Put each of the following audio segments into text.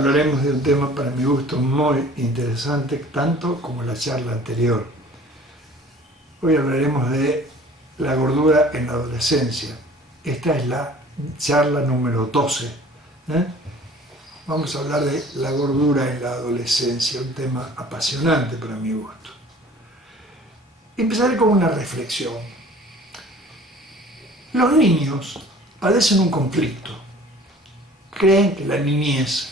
hablaremos de un tema para mi gusto muy interesante, tanto como la charla anterior. Hoy hablaremos de la gordura en la adolescencia. Esta es la charla número 12. Vamos a hablar de la gordura en la adolescencia, un tema apasionante para mi gusto. Empezaré con una reflexión. Los niños padecen un conflicto. Creen que la niñez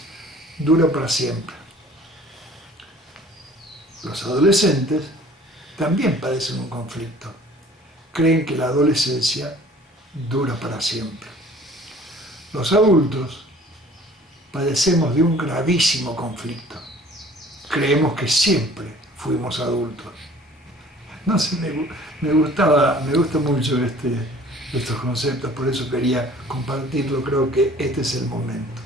dura para siempre. Los adolescentes también padecen un conflicto. Creen que la adolescencia dura para siempre. Los adultos padecemos de un gravísimo conflicto. Creemos que siempre fuimos adultos. No sé, me gusta mucho estos conceptos, por eso quería compartirlo, creo que este es el momento.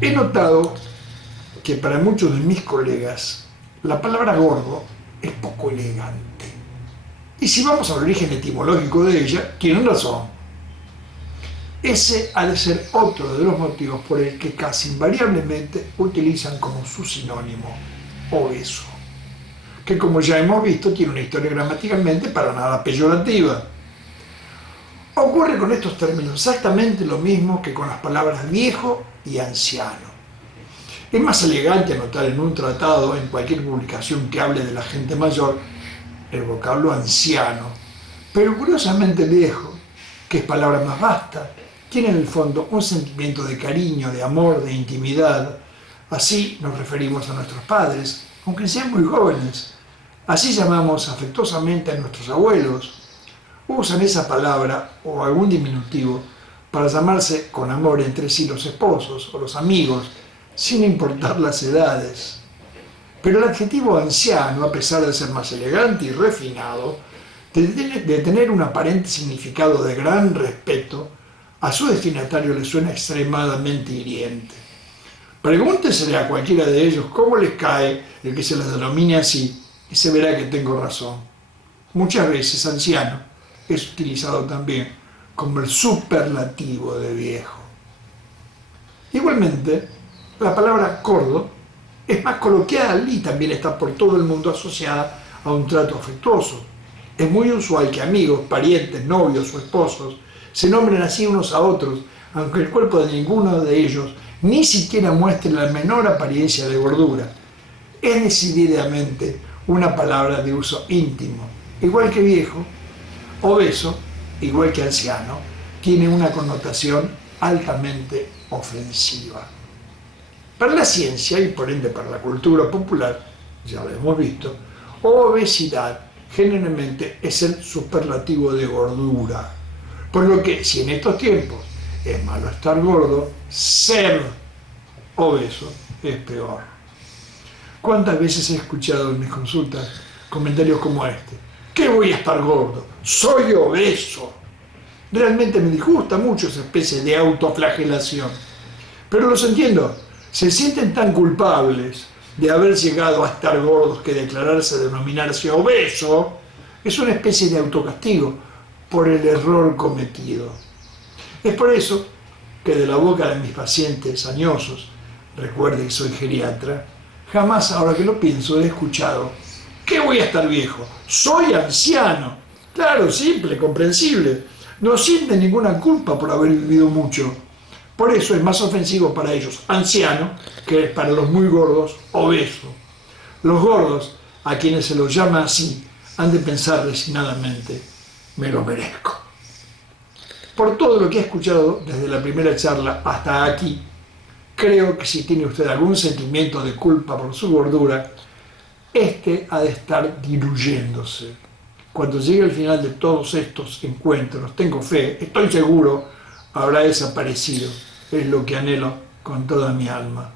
He notado que para muchos de mis colegas la palabra gordo es poco elegante. Y si vamos al origen etimológico de ella, tienen razón. Ese ha de ser otro de los motivos por el que casi invariablemente utilizan como su sinónimo obeso, que como ya hemos visto tiene una historia gramaticalmente para nada peyorativa. Ocurre con estos términos exactamente lo mismo que con las palabras viejo y anciano. Es más elegante anotar en un tratado, en cualquier publicación que hable de la gente mayor, el vocablo anciano, pero curiosamente viejo, que es palabra más vasta, tiene en el fondo un sentimiento de cariño, de amor, de intimidad. Así nos referimos a nuestros padres, aunque sean muy jóvenes. Así llamamos afectuosamente a nuestros abuelos. Usan esa palabra o algún diminutivo para llamarse con amor entre sí los esposos o los amigos, sin importar las edades. Pero el adjetivo anciano, a pesar de ser más elegante y refinado, de tener un aparente significado de gran respeto, a su destinatario le suena extremadamente hiriente. Pregúntesele a cualquiera de ellos cómo les cae el que se les denomine así, y se verá que tengo razón. Muchas veces anciano es utilizado también como el superlativo de viejo. Igualmente, la palabra gordo es más coloquial y también está por todo el mundo asociada a un trato afectuoso. Es muy usual que amigos, parientes, novios o esposos se nombren así unos a otros, aunque el cuerpo de ninguno de ellos ni siquiera muestre la menor apariencia de gordura. Es decididamente una palabra de uso íntimo. Igual que viejo, obeso, igual que anciano, tiene una connotación altamente ofensiva. Para la ciencia y por ende para la cultura popular, ya lo hemos visto, obesidad generalmente es el superlativo de gordura. Por lo que si en estos tiempos es malo estar gordo, ser obeso es peor. ¿Cuántas veces he escuchado en mis consultas comentarios como este? ¿Qué voy a estar gordo? ¡Soy obeso! Realmente me disgusta mucho esa especie de autoflagelación. Pero los entiendo. Se sienten tan culpables de haber llegado a estar gordos que declararse, denominarse obeso, es una especie de autocastigo por el error cometido. Es por eso que de la boca de mis pacientes añosos, recuerde que soy geriatra, jamás, ahora que lo pienso, he escuchado: ¿qué voy a estar viejo? ¡Soy anciano! Claro, simple, comprensible. No sienten ninguna culpa por haber vivido mucho. Por eso es más ofensivo para ellos anciano que para los muy gordos obeso. Los gordos, a quienes se los llama así, han de pensar resignadamente: me lo merezco. Por todo lo que he escuchado desde la primera charla hasta aquí, creo que si tiene usted algún sentimiento de culpa por su gordura, este ha de estar diluyéndose. Cuando llegue al final de todos estos encuentros, tengo fe, estoy seguro, habrá desaparecido. Es lo que anhelo con toda mi alma.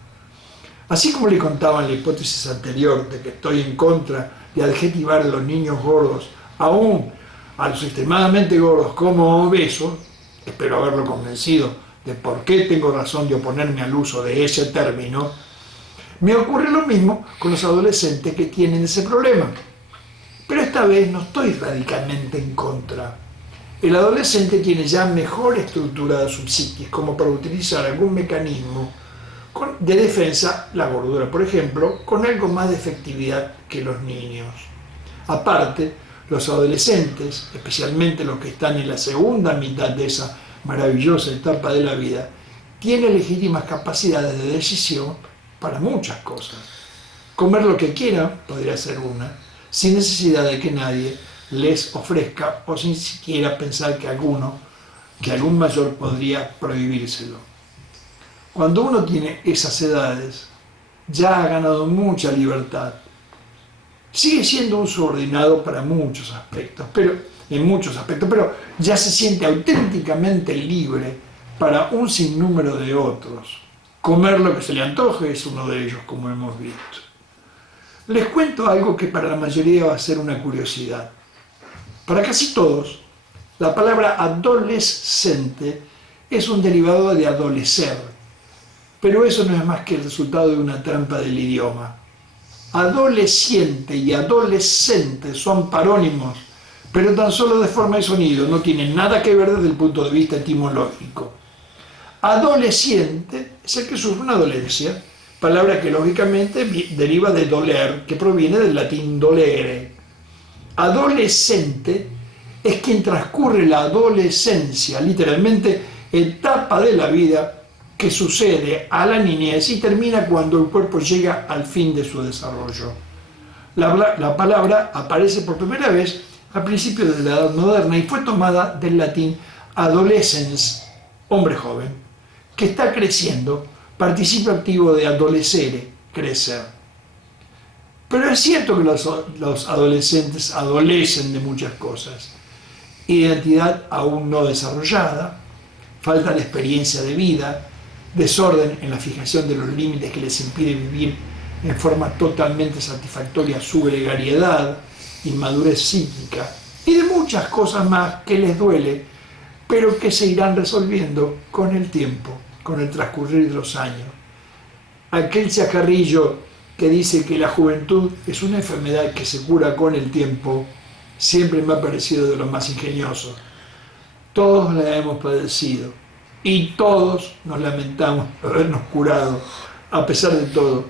Así como le contaba en la hipótesis anterior de que estoy en contra de adjetivar a los niños gordos, aún a los extremadamente gordos, como obesos, espero haberlo convencido de por qué tengo razón de oponerme al uso de ese término, me ocurre lo mismo con los adolescentes que tienen ese problema. Pero esta vez no estoy radicalmente en contra. El adolescente tiene ya mejor estructurada su psiquis como para utilizar algún mecanismo de defensa, la gordura por ejemplo, con algo más de efectividad que los niños. Aparte, los adolescentes, especialmente los que están en la segunda mitad de esa maravillosa etapa de la vida, tienen legítimas capacidades de decisión para muchas cosas. Comer lo que quieran podría ser una, sin necesidad de que nadie les ofrezca o sin siquiera pensar que algún mayor podría prohibírselo. Cuando uno tiene esas edades, ya ha ganado mucha libertad. Sigue siendo un subordinado para muchos aspectos, pero ya se siente auténticamente libre para un sinnúmero de otros. Comer lo que se le antoje es uno de ellos, como hemos visto. Les cuento algo que para la mayoría va a ser una curiosidad. Para casi todos, la palabra adolescente es un derivado de adolecer, pero eso no es más que el resultado de una trampa del idioma. Adolescente y adolescente son parónimos, pero tan solo de forma y sonido, no tienen nada que ver desde el punto de vista etimológico. Adolescente es el que sufre una dolencia, palabra que lógicamente deriva de doler, que proviene del latín dolere. Adolescente es quien transcurre la adolescencia, literalmente etapa de la vida que sucede a la niñez y termina cuando el cuerpo llega al fin de su desarrollo. La palabra aparece por primera vez a principios de la Edad Moderna y fue tomada del latín adolescens, hombre joven, que está creciendo, participio activo de adolescere, crecer. Pero es cierto que los adolescentes adolecen de muchas cosas. Identidad aún no desarrollada, falta de experiencia de vida, desorden en la fijación de los límites que les impide vivir en forma totalmente satisfactoria su gregariedad, inmadurez psíquica y de muchas cosas más que les duele, pero que se irán resolviendo con el tiempo, con el transcurrir de los años. Aquel chacarrillo que dice que la juventud es una enfermedad que se cura con el tiempo, siempre me ha parecido de lo más ingenioso. Todos la hemos padecido y todos nos lamentamos de habernos curado. A pesar de todo,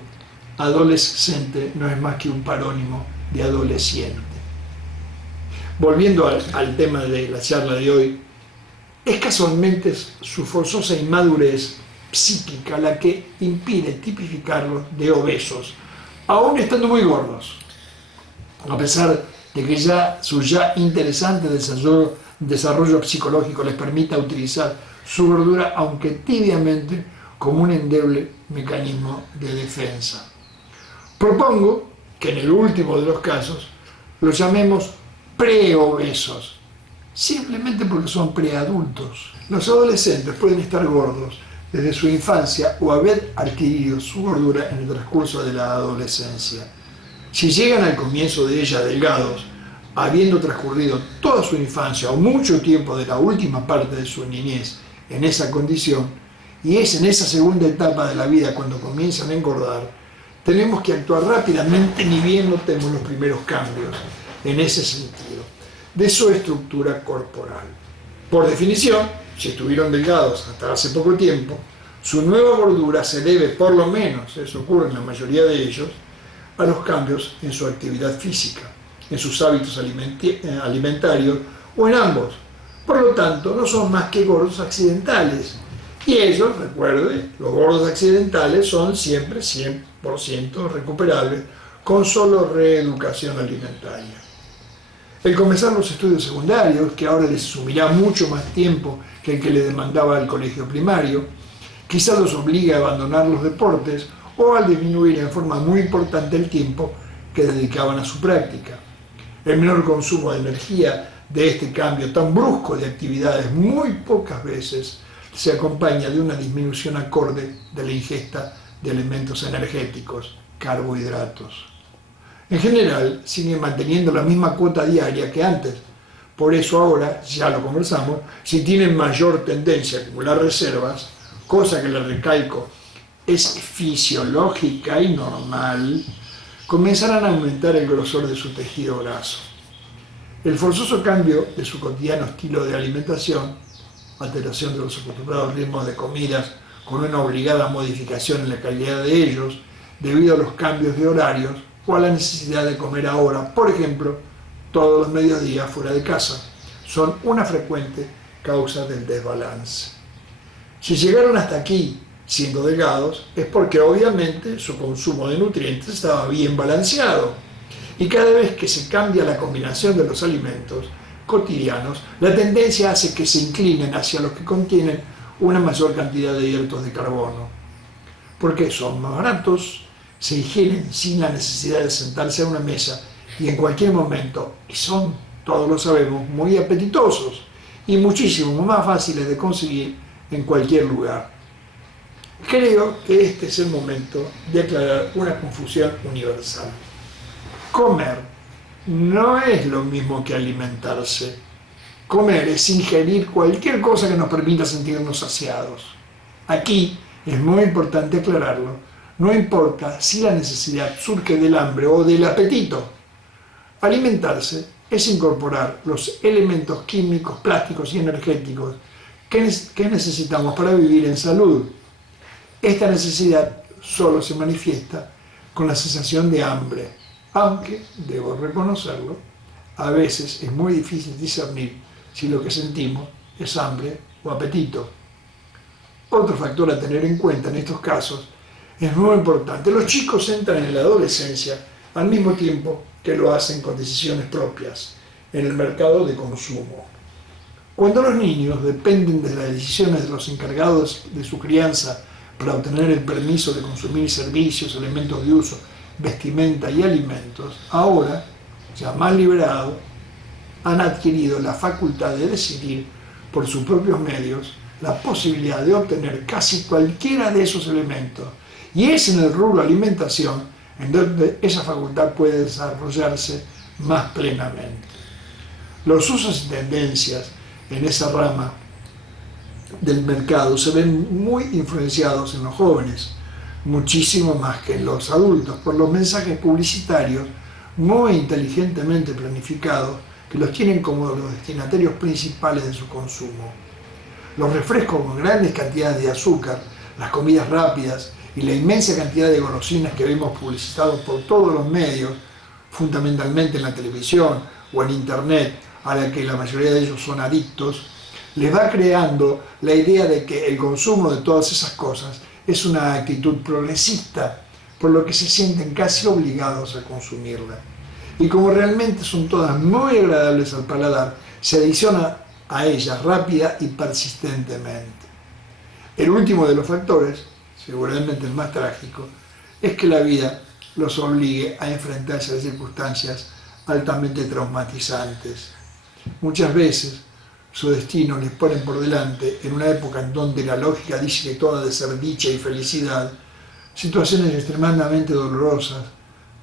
adolescente no es más que un parónimo de adolescente. Volviendo al tema de la charla de hoy, es casualmente su forzosa inmadurez psíquica la que impide tipificarlos de obesos, aún estando muy gordos, a pesar de que su ya interesante desarrollo psicológico les permita utilizar su gordura, aunque tibiamente, como un endeble mecanismo de defensa. Propongo que en el último de los casos los llamemos preobesos, simplemente porque son preadultos. Los adolescentes pueden estar gordos desde su infancia o haber adquirido su gordura en el transcurso de la adolescencia. Si llegan al comienzo de ella delgados, habiendo transcurrido toda su infancia o mucho tiempo de la última parte de su niñez en esa condición, y es en esa segunda etapa de la vida cuando comienzan a engordar, tenemos que actuar rápidamente ni bien notemos los primeros cambios en ese sentido de su estructura corporal. Por definición, si estuvieron delgados hasta hace poco tiempo, su nueva gordura se debe, por lo menos, eso ocurre en la mayoría de ellos, a los cambios en su actividad física, en sus hábitos alimentarios o en ambos. Por lo tanto, no son más que gordos accidentales. Y ellos, recuerde, los gordos accidentales son siempre 100% recuperables con solo reeducación alimentaria. El comenzar los estudios secundarios, que ahora les sumirá mucho más tiempo que el que le demandaba el colegio primario, quizás los obligue a abandonar los deportes o a disminuir en forma muy importante el tiempo que dedicaban a su práctica. El menor consumo de energía de este cambio tan brusco de actividades muy pocas veces se acompaña de una disminución acorde de la ingesta de elementos energéticos, carbohidratos. En general, siguen manteniendo la misma cuota diaria que antes. Por eso ahora, ya lo conversamos, si tienen mayor tendencia a acumular reservas, cosa que les recalco es fisiológica y normal, comenzarán a aumentar el grosor de su tejido graso. El forzoso cambio de su cotidiano estilo de alimentación, alteración de los acostumbrados ritmos de comidas con una obligada modificación en la calidad de ellos debido a los cambios de horarios o a la necesidad de comer ahora, por ejemplo, todos los mediodías fuera de casa, son una frecuente causa del desbalance. Si llegaron hasta aquí siendo delgados, es porque obviamente su consumo de nutrientes estaba bien balanceado. Y cada vez que se cambia la combinación de los alimentos cotidianos, la tendencia hace que se inclinen hacia los que contienen una mayor cantidad de hidratos de carbono. Porque son más baratos, se ingieren sin la necesidad de sentarse a una mesa y en cualquier momento, y son, todos lo sabemos, muy apetitosos y muchísimo más fáciles de conseguir en cualquier lugar. Creo que este es el momento de aclarar una confusión universal. Comer no es lo mismo que alimentarse. Comer es ingerir cualquier cosa que nos permita sentirnos saciados. Aquí es muy importante aclararlo. No importa si la necesidad surge del hambre o del apetito. Alimentarse es incorporar los elementos químicos, plásticos y energéticos que necesitamos para vivir en salud. Esta necesidad solo se manifiesta con la sensación de hambre, aunque, debo reconocerlo, a veces es muy difícil discernir si lo que sentimos es hambre o apetito. Otro factor a tener en cuenta en estos casos es muy importante. Los chicos entran en la adolescencia al mismo tiempo que lo hacen con decisiones propias en el mercado de consumo. Cuando los niños dependen de las decisiones de los encargados de su crianza para obtener el permiso de consumir servicios, elementos de uso, vestimenta y alimentos, ahora, ya más liberados, han adquirido la facultad de decidir por sus propios medios la posibilidad de obtener casi cualquiera de esos elementos. Y es en el rubro alimentación en donde esa facultad puede desarrollarse más plenamente. Los usos y tendencias en esa rama del mercado se ven muy influenciados en los jóvenes, muchísimo más que en los adultos, por los mensajes publicitarios muy inteligentemente planificados que los tienen como los destinatarios principales de su consumo. Los refrescos con grandes cantidades de azúcar, las comidas rápidas y la inmensa cantidad de golosinas que vemos publicitados por todos los medios, fundamentalmente en la televisión o en internet, a la que la mayoría de ellos son adictos, les va creando la idea de que el consumo de todas esas cosas es una actitud progresista, por lo que se sienten casi obligados a consumirla. Y como realmente son todas muy agradables al paladar, se adiciona a ellas rápida y persistentemente. El último de los factores, seguramente el más trágico, es que la vida los obligue a enfrentarse a circunstancias altamente traumatizantes. Muchas veces su destino les ponen por delante, en una época en donde la lógica dice que todo ha de ser dicha y felicidad, situaciones extremadamente dolorosas,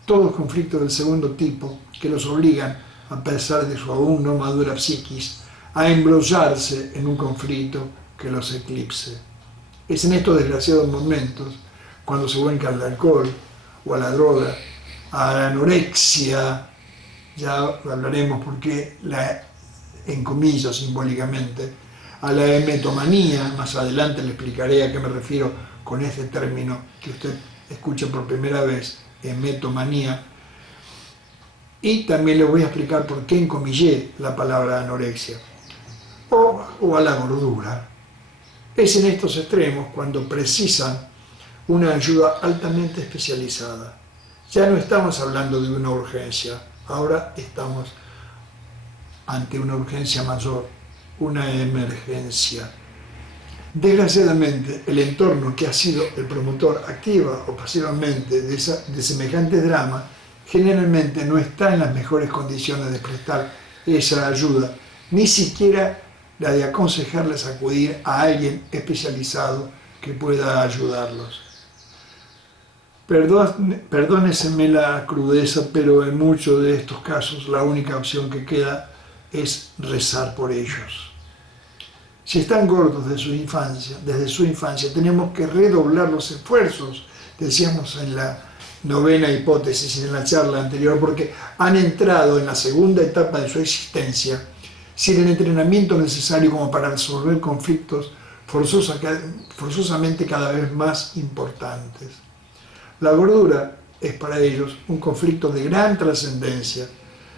todos conflictos del segundo tipo que los obligan, a pesar de su aún no madura psiquis, a embrollarse en un conflicto que los eclipse. Es en estos desgraciados momentos, cuando se vuelca al alcohol o a la droga, a la anorexia, ya hablaremos por qué en comillas simbólicamente, a la emetomanía, más adelante le explicaré a qué me refiero con este término que usted escucha por primera vez, emetomanía, y también le voy a explicar por qué encomillé la palabra anorexia, o a la gordura. Es en estos extremos cuando precisan una ayuda altamente especializada. Ya no estamos hablando de una urgencia, ahora estamos ante una urgencia mayor, una emergencia. Desgraciadamente, el entorno que ha sido el promotor activa o pasivamente de semejante drama generalmente no está en las mejores condiciones de prestar esa ayuda, ni siquiera la de aconsejarles acudir a alguien especializado que pueda ayudarlos. Perdóneseme la crudeza, pero en muchos de estos casos la única opción que queda es rezar por ellos. Si están gordos desde su infancia, tenemos que redoblar los esfuerzos, decíamos en la novena hipótesis en la charla anterior, porque han entrado en la segunda etapa de su existencia sin el entrenamiento necesario como para resolver conflictos forzosamente cada vez más importantes. La gordura es para ellos un conflicto de gran trascendencia.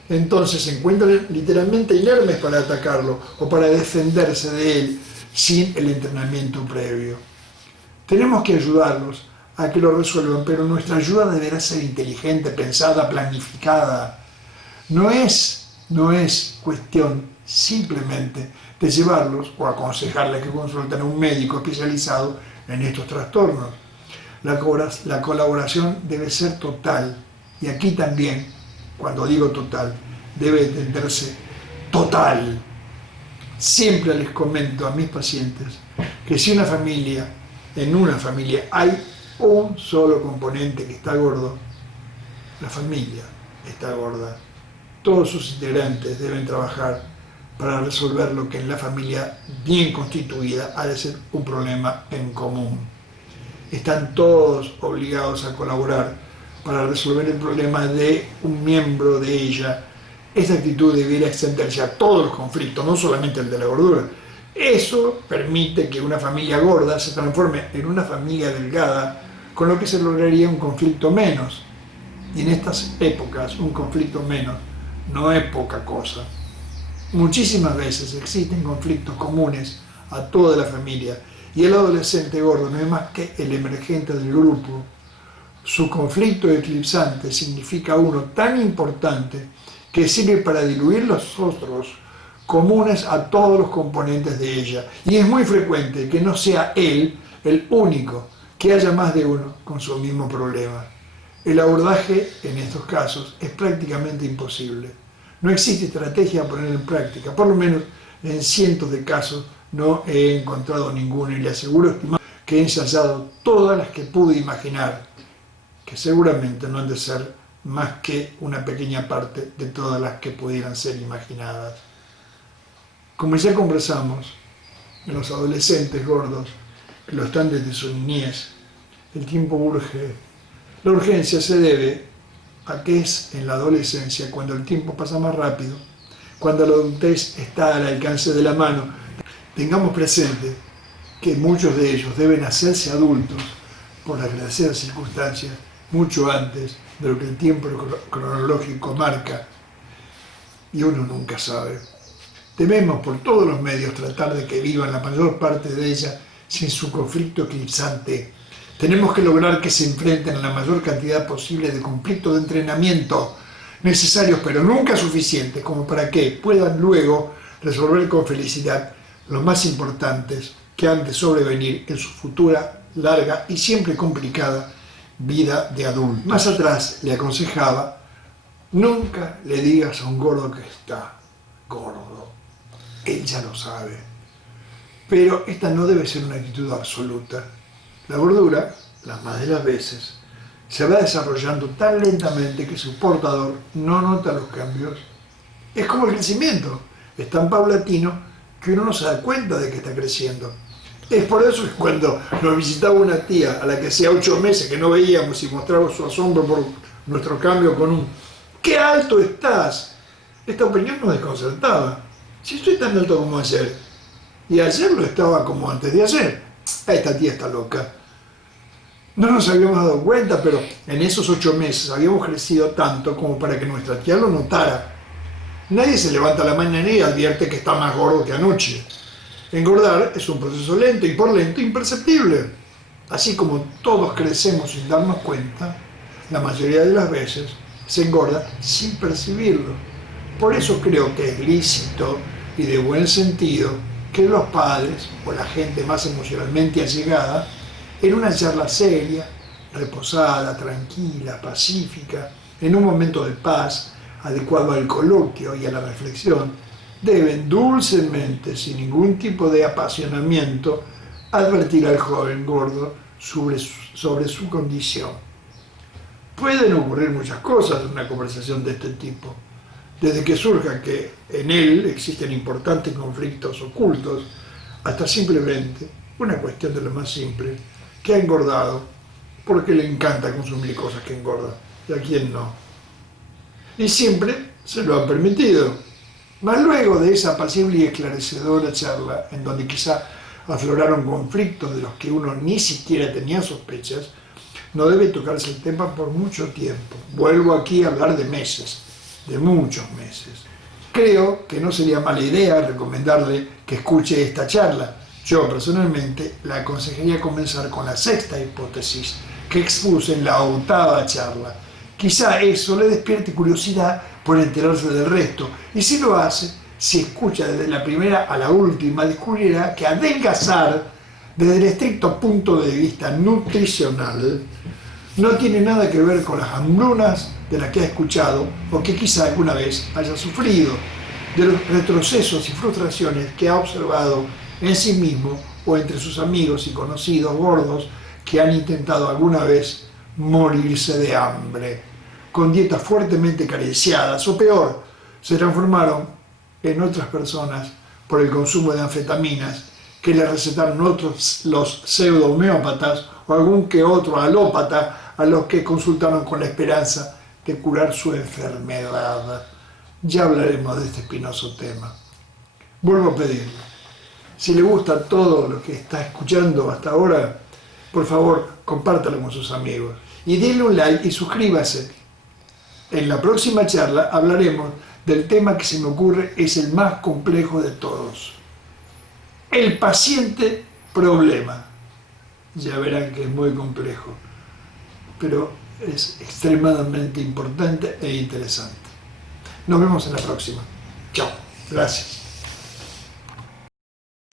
Entonces se encuentran literalmente inermes para atacarlo o para defenderse de él sin el entrenamiento previo. Tenemos que ayudarlos a que lo resuelvan, pero nuestra ayuda deberá ser inteligente, pensada, planificada. No es cuestión simplemente de llevarlos o aconsejarles que consulten a un médico especializado en estos trastornos. La colaboración debe ser total, y aquí también, cuando digo total, debe entenderse total. Siempre les comento a mis pacientes que si en una familia hay un solo componente que está gordo, la familia está gorda. Todos sus integrantes deben trabajar para resolver lo que en la familia bien constituida ha de ser un problema en común. Están todos obligados a colaborar para resolver el problema de un miembro de ella. Esta actitud debiera extenderse a todos los conflictos, no solamente el de la gordura. Eso permite que una familia gorda se transforme en una familia delgada, con lo que se lograría un conflicto menos. Y en estas épocas, un conflicto menos no es poca cosa. Muchísimas veces existen conflictos comunes a toda la familia, y el adolescente gordo no es más que el emergente del grupo. Su conflicto eclipsante significa uno tan importante que sirve para diluir los otros comunes a todos los componentes de ella. Y es muy frecuente que no sea él el único, que haya más de uno con su mismo problema. El abordaje en estos casos es prácticamente imposible. No existe estrategia a poner en práctica, por lo menos en cientos de casos no he encontrado ninguno, y le aseguro, estimado, que he ensayado todas las que pude imaginar, que seguramente no han de ser más que una pequeña parte de todas las que pudieran ser imaginadas. Como ya conversamos, en los adolescentes gordos, que lo están desde su niñez, el tiempo urge. La urgencia se debe a que es en la adolescencia cuando el tiempo pasa más rápido, cuando la adultez está al alcance de la mano. Tengamos presente que muchos de ellos deben hacerse adultos por las desgraciadas circunstancias mucho antes de lo que el tiempo cronológico marca, y uno nunca sabe. Debemos por todos los medios tratar de que vivan la mayor parte de ella sin su conflicto eclipsante. Tenemos que lograr que se enfrenten a la mayor cantidad posible de conflictos de entrenamiento necesarios, pero nunca suficientes, como para que puedan luego resolver con felicidad los más importantes que han de sobrevenir en su futura, larga y siempre complicada vida de adulto. Más atrás le aconsejaba: nunca le digas a un gordo que está gordo. Él ya lo sabe. Pero esta no debe ser una actitud absoluta. La gordura, las más de las veces, se va desarrollando tan lentamente que su portador no nota los cambios. Es como el crecimiento, es tan paulatino que uno no se da cuenta de que está creciendo. Es por eso que cuando nos visitaba una tía a la que hacía 8 meses que no veíamos y mostraba su asombro por nuestro cambio con un ¡qué alto estás!, esta opinión nos desconcertaba. Si estoy tan alto como ayer, y ayer lo estaba como antes de ayer, esta tía está loca. No nos habíamos dado cuenta, pero en esos 8 meses habíamos crecido tanto como para que nuestra tía lo notara. Nadie se levanta a la mañana y advierte que está más gordo que anoche. Engordar es un proceso lento, y por lento imperceptible. Así como todos crecemos sin darnos cuenta, la mayoría de las veces se engorda sin percibirlo. Por eso creo que es lícito y de buen sentido que los padres o la gente más emocionalmente allegada, en una charla seria, reposada, tranquila, pacífica, en un momento de paz, adecuado al coloquio y a la reflexión, deben dulcemente, sin ningún tipo de apasionamiento, advertir al joven gordo sobre su condición. Pueden ocurrir muchas cosas en una conversación de este tipo, desde que surja que en él existen importantes conflictos ocultos, hasta simplemente una cuestión de lo más simple: que ha engordado porque le encanta consumir cosas que engordan, y a quién no. Y siempre se lo han permitido. Mas luego de esa apacible y esclarecedora charla, en donde quizá afloraron conflictos de los que uno ni siquiera tenía sospechas, no debe tocarse el tema por mucho tiempo. Vuelvo aquí a hablar de meses, de muchos meses. Creo que no sería mala idea recomendarle que escuche esta charla. Yo personalmente le aconsejaría comenzar con la sexta hipótesis que expuse en la octava charla. Quizá eso le despierte curiosidad por enterarse del resto, y si lo hace, si escucha desde la primera a la última, descubrirá que adelgazar, desde el estricto punto de vista nutricional, no tiene nada que ver con las hambrunas de las que ha escuchado o que quizá alguna vez haya sufrido, de los retrocesos y frustraciones que ha observado en sí mismo o entre sus amigos y conocidos gordos que han intentado alguna vez morirse de hambre, con dietas fuertemente carenciadas, o peor, se transformaron en otras personas por el consumo de anfetaminas que le recetaron los pseudo-homeópatas o algún que otro alópata a los que consultaron con la esperanza de curar su enfermedad. Ya hablaremos de este espinoso tema. Vuelvo a pedirle, si le gusta todo lo que está escuchando hasta ahora, por favor, compártalo con sus amigos y denle un like y suscríbase. En la próxima charla hablaremos del tema que se me ocurre es el más complejo de todos. El paciente problema. Ya verán que es muy complejo, pero es extremadamente importante e interesante. Nos vemos en la próxima. Chao. Gracias.